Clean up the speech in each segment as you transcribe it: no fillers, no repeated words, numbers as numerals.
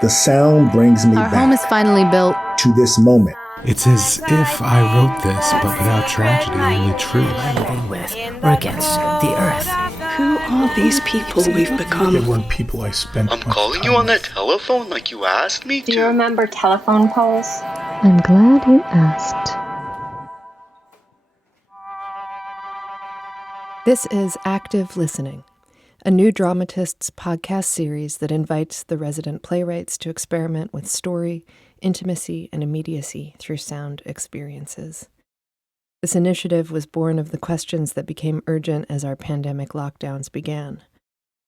The sound brings me Our back home is finally built. to this moment. It's as if I wrote this, but without tragedy, only truth. Living with or against the earth. Who are these people we've become? They weren't people I spent I'm much calling time you on with. the telephone like you asked me to. Do you remember telephone poles? I'm glad you asked. This is Active Listening, a New Dramatists podcast series that invites the resident playwrights to experiment with story, intimacy, and immediacy through sound experiences. This initiative was born of the questions that became urgent as our pandemic lockdowns began.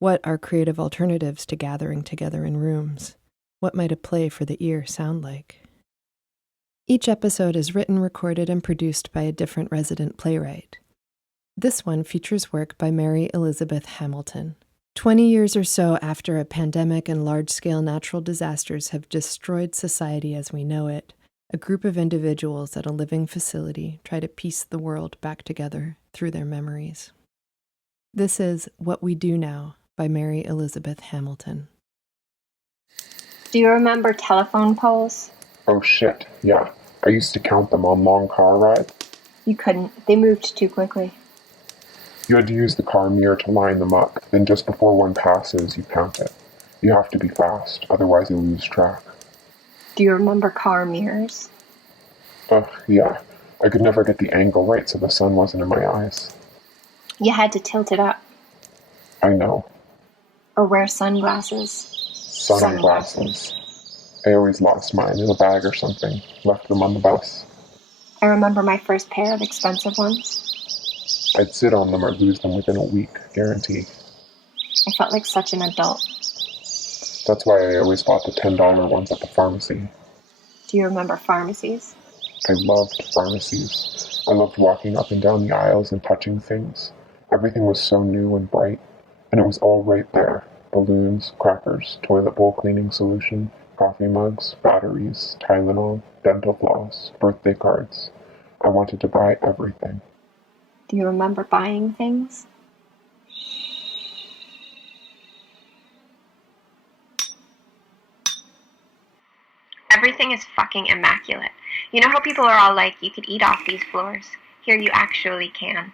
What are creative alternatives to gathering together in rooms? What might a play for the ear sound like? Each episode is written, recorded, and produced by a different resident playwright. This one features work by Mary Elizabeth Hamilton. 20 years or so after a pandemic and large-scale natural disasters have destroyed society as we know it, a group of individuals at a living facility try to piece the world back together through their memories. This is What We Do Now by Mary Elizabeth Hamilton. Do you remember telephone poles? Oh shit, yeah. I used to count them on long car rides. You couldn't. They moved too quickly. You had to use the car mirror to line them up, then just before one passes, you count it. You have to be fast, otherwise you lose track. Do you remember car mirrors? Ugh, yeah. I could never get the angle right so the sun wasn't in my eyes. You had to tilt it up. I know. Or wear sunglasses. Sunglasses. I always lost mine in a bag or something. Left them on the bus. I remember my first pair of expensive ones. I'd sit on them or lose them within a week, guarantee. I felt like such an adult. That's why I always bought the $10 ones at the pharmacy. Do you remember pharmacies? I loved pharmacies. I loved walking up and down the aisles and touching things. Everything was so new and bright, and it was all right there. Balloons, crackers, toilet bowl cleaning solution, coffee mugs, batteries, Tylenol, dental floss, birthday cards. I wanted to buy everything. Do you remember buying things? Everything is fucking immaculate. You know how people are all like, you could eat off these floors? Here you actually can.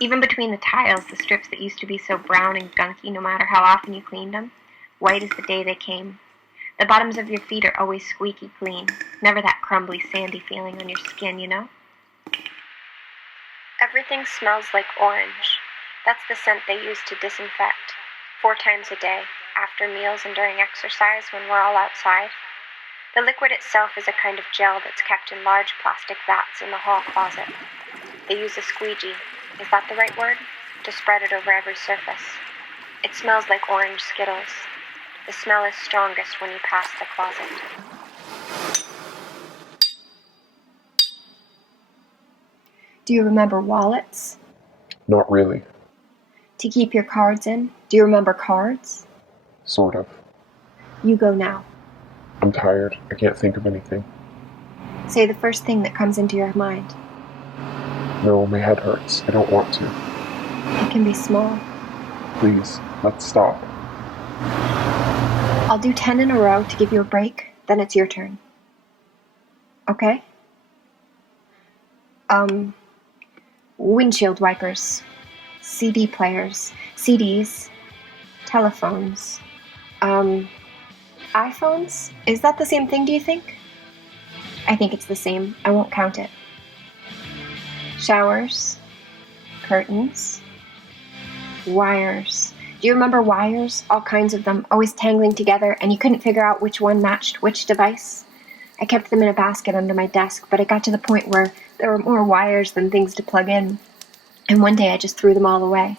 Even between the tiles, the strips that used to be so brown and gunky no matter how often you cleaned them, white as the day they came. The bottoms of your feet are always squeaky clean. Never that crumbly, sandy feeling on your skin, you know? Everything smells like orange. That's the scent they use to disinfect. 4 times a day, after meals and during exercise when we're all outside. The liquid itself is a kind of gel that's kept in large plastic vats in the hall closet. They use a squeegee, is that the right word? To spread it over every surface. It smells like orange Skittles. The smell is strongest when you pass the closet. Do you remember wallets? Not really. To keep your cards in? Do you remember cards? Sort of. You go now. I'm tired. I can't think of anything. Say the first thing that comes into your mind. No, my head hurts. I don't want to. It can be small. Please, let's stop. I'll do 10 in a row to give you a break, then it's your turn. Okay? Windshield wipers, CD players, CDs, telephones, iPhones? Is that the same thing, do you think? I think it's the same. I won't count it. Showers, curtains, wires. Do you remember wires? All kinds of them, always tangling together, and you couldn't figure out which one matched which device? I kept them in a basket under my desk, but it got to the point where there were more wires than things to plug in. And one day I just threw them all away.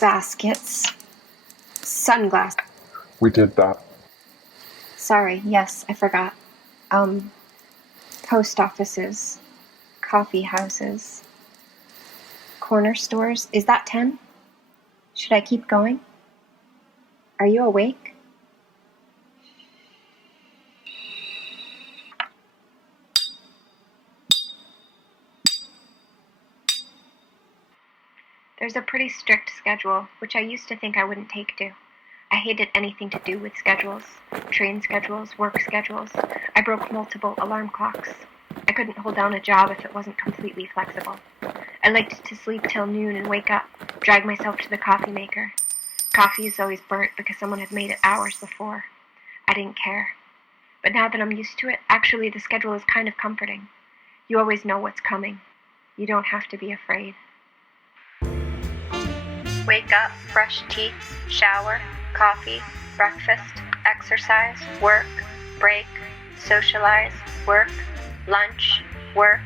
Baskets. Sunglasses. We did that. Sorry, yes, I forgot. Post offices. Coffee houses. Corner stores. Is that 10? Should I keep going? Are you awake? There's a pretty strict schedule, which I used to think I wouldn't take to. I hated anything to do with schedules, train schedules, work schedules. I broke multiple alarm clocks. I couldn't hold down a job if it wasn't completely flexible. I liked to sleep till noon and wake up, drag myself to the coffee maker. Coffee is always burnt because someone had made it hours before. I didn't care. But now that I'm used to it, actually the schedule is kind of comforting. You always know what's coming. You don't have to be afraid. Wake up, brush teeth, shower, coffee, breakfast, exercise, work, break, socialize, work, lunch, work,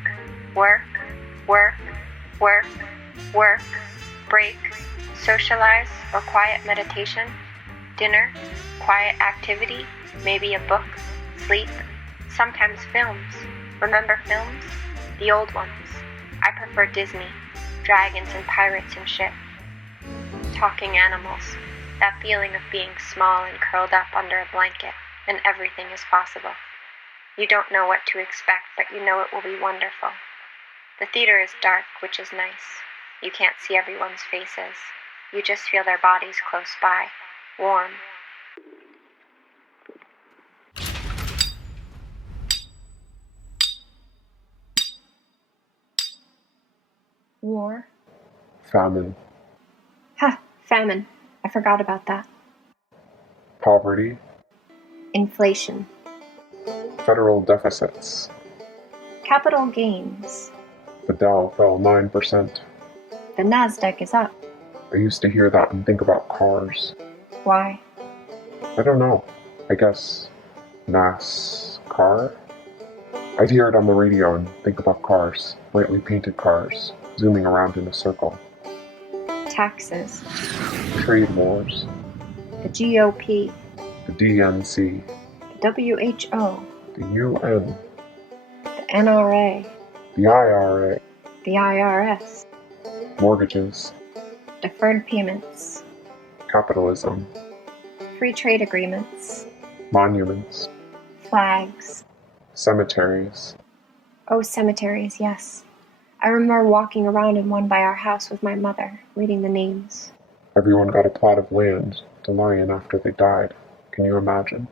work, work, work, work, break, socialize or quiet meditation, dinner, quiet activity, maybe a book, sleep, sometimes films. Remember films? The old ones. I prefer Disney, dragons and pirates and shit. Talking animals, that feeling of being small and curled up under a blanket, and everything is possible. You don't know what to expect, but you know it will be wonderful. The theater is dark, which is nice. You can't see everyone's faces. You just feel their bodies close by, warm. War? Famine. Ha! Famine. I forgot about that. Poverty. Inflation. Federal deficits. Capital gains. The Dow fell 9%. The Nasdaq is up. I used to hear that and think about cars. Why? I don't know. I guess NASCAR? I'd hear it on the radio and think about cars, brightly painted cars, zooming around in a circle. Taxes. Trade wars. The GOP. The DNC. The WHO. The UN. The NRA. The IRA. The IRS. Mortgages. Deferred payments. Capitalism. Free trade agreements. Monuments. Flags. Cemeteries. Oh, cemeteries, yes. I remember walking around in one by our house with my mother, reading the names. Everyone got a plot of land to lie in after they died. Can you imagine?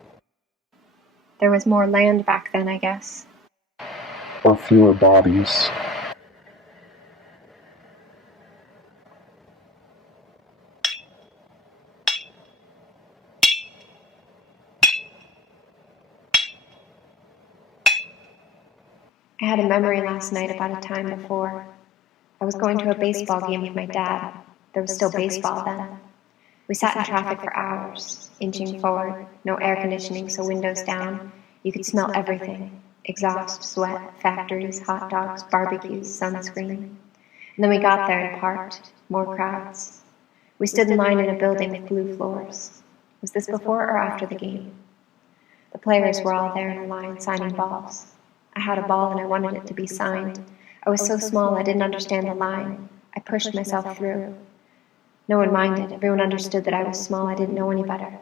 There was more land back then, I guess. Or fewer bodies. I had a memory last night about a time before. I was going to a baseball game with my dad. There was still baseball then. We sat in traffic for hours, inching forward, no air conditioning, so windows down. You could smell everything. Exhaust, sweat, factories, hot dogs, barbecues, sunscreen. And then we got there and parked. More crowds. We stood in line in a building with blue floors. Was this before or after the game? The players were all there in a line signing balls. I had a ball and I wanted it to be signed. I was so small I didn't understand the line. I pushed myself through. No one minded. Everyone understood that I was small. I didn't know any better.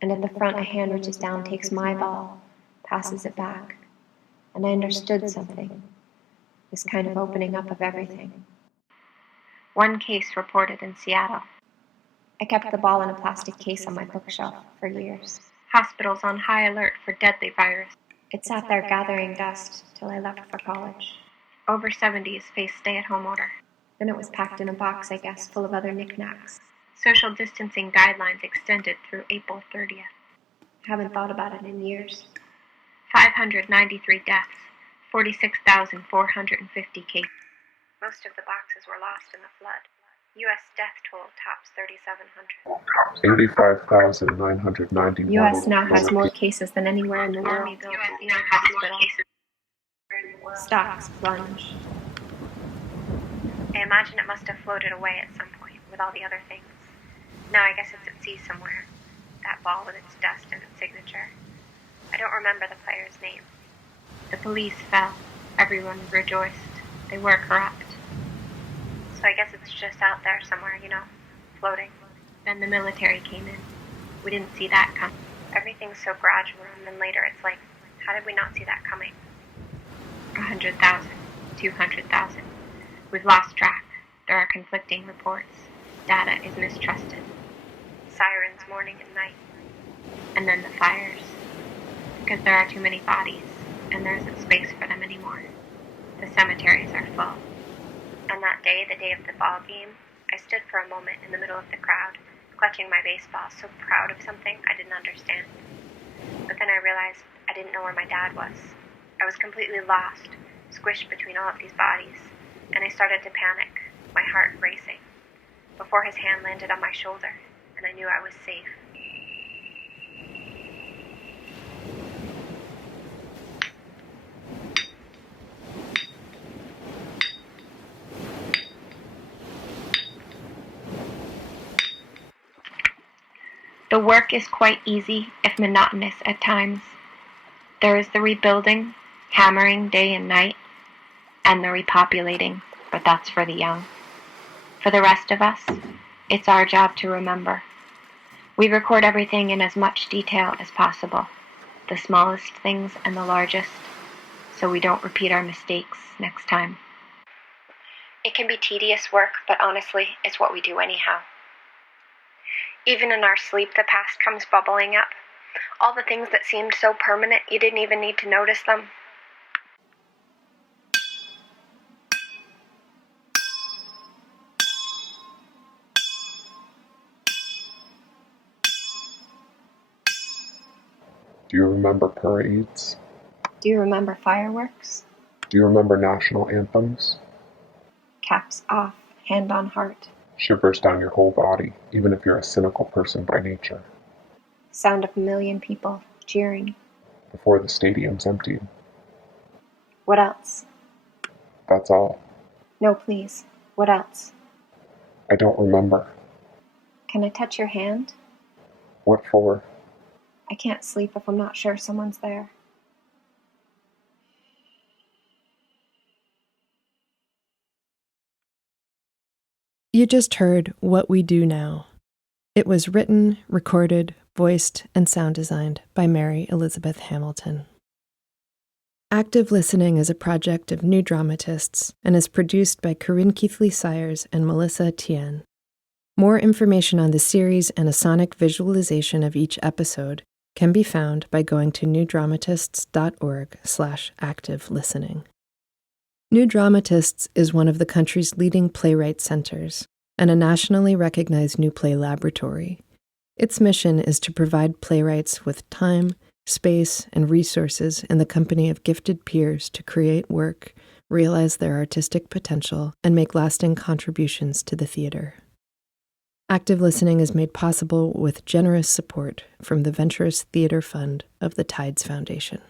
And at the front, a hand reaches down, takes my ball, passes it back. And I understood something. This kind of opening up of everything. One case reported in Seattle. I kept the ball in a plastic case on my bookshelf for years. Hospitals on high alert for deadly virus. It sat there gathering dust till I left for college. Over 70s faced stay-at-home order. Then it was packed in a box, I guess, full of other knickknacks. Social distancing guidelines extended through April 30th. Haven't thought about it in years. 593 deaths, 46,450 cases. Most of the boxes were lost in the flood. U.S. death toll tops 3,700. 85,991. U.S. now has more cases than anywhere in the world. U.S. now has more cases. Stocks plunge. I imagine it must have floated away at some point with all the other things. Now I guess it's at sea somewhere. That ball with its dust and its signature. I don't remember the player's name. The police fell. Everyone rejoiced. They were corrupt. So I guess it's just out there somewhere, floating. Then the military came in. We didn't see that coming. Everything's so gradual, and then later it's like, how did we not see that coming? 100,000, 200,000. We've lost track. There are conflicting reports. Data is mistrusted. Sirens morning and night. And then the fires. Because there are too many bodies, and there isn't space for them anymore. The cemeteries are full. And that day, the day of the ball game, I stood for a moment in the middle of the crowd, clutching my baseball, so proud of something I didn't understand. But then I realized I didn't know where my dad was. I was completely lost, squished between all of these bodies, and I started to panic, my heart racing, before his hand landed on my shoulder, and I knew I was safe. The work is quite easy, if monotonous at times. There is the rebuilding, hammering day and night, and the repopulating, but that's for the young. For the rest of us, it's our job to remember. We record everything in as much detail as possible, the smallest things and the largest, so we don't repeat our mistakes next time. It can be tedious work, but honestly, it's what we do anyhow. Even in our sleep, the past comes bubbling up. All the things that seemed so permanent, you didn't even need to notice them. Do you remember parades? Do you remember fireworks? Do you remember national anthems? Caps off, hand on heart. Shivers down your whole body, even if you're a cynical person by nature. Sound of a million people cheering. Before the stadium's emptied. What else? That's all. No, please. What else? I don't remember. Can I touch your hand? What for? I can't sleep if I'm not sure someone's there. You just heard What We Do Now. It was written, recorded, voiced, and sound designed by Mary Elizabeth Hamilton. Active Listening is a project of New Dramatists and is produced by Corinne Keithley-Sires and Melissa Tien. More information on the series and a sonic visualization of each episode can be found by going to newdramatists.org/active listening. New Dramatists is one of the country's leading playwright centers and a nationally recognized new play laboratory. Its mission is to provide playwrights with time, space, and resources in the company of gifted peers to create work, realize their artistic potential, and make lasting contributions to the theater. Active Listening is made possible with generous support from the Venturous Theater Fund of the Tides Foundation.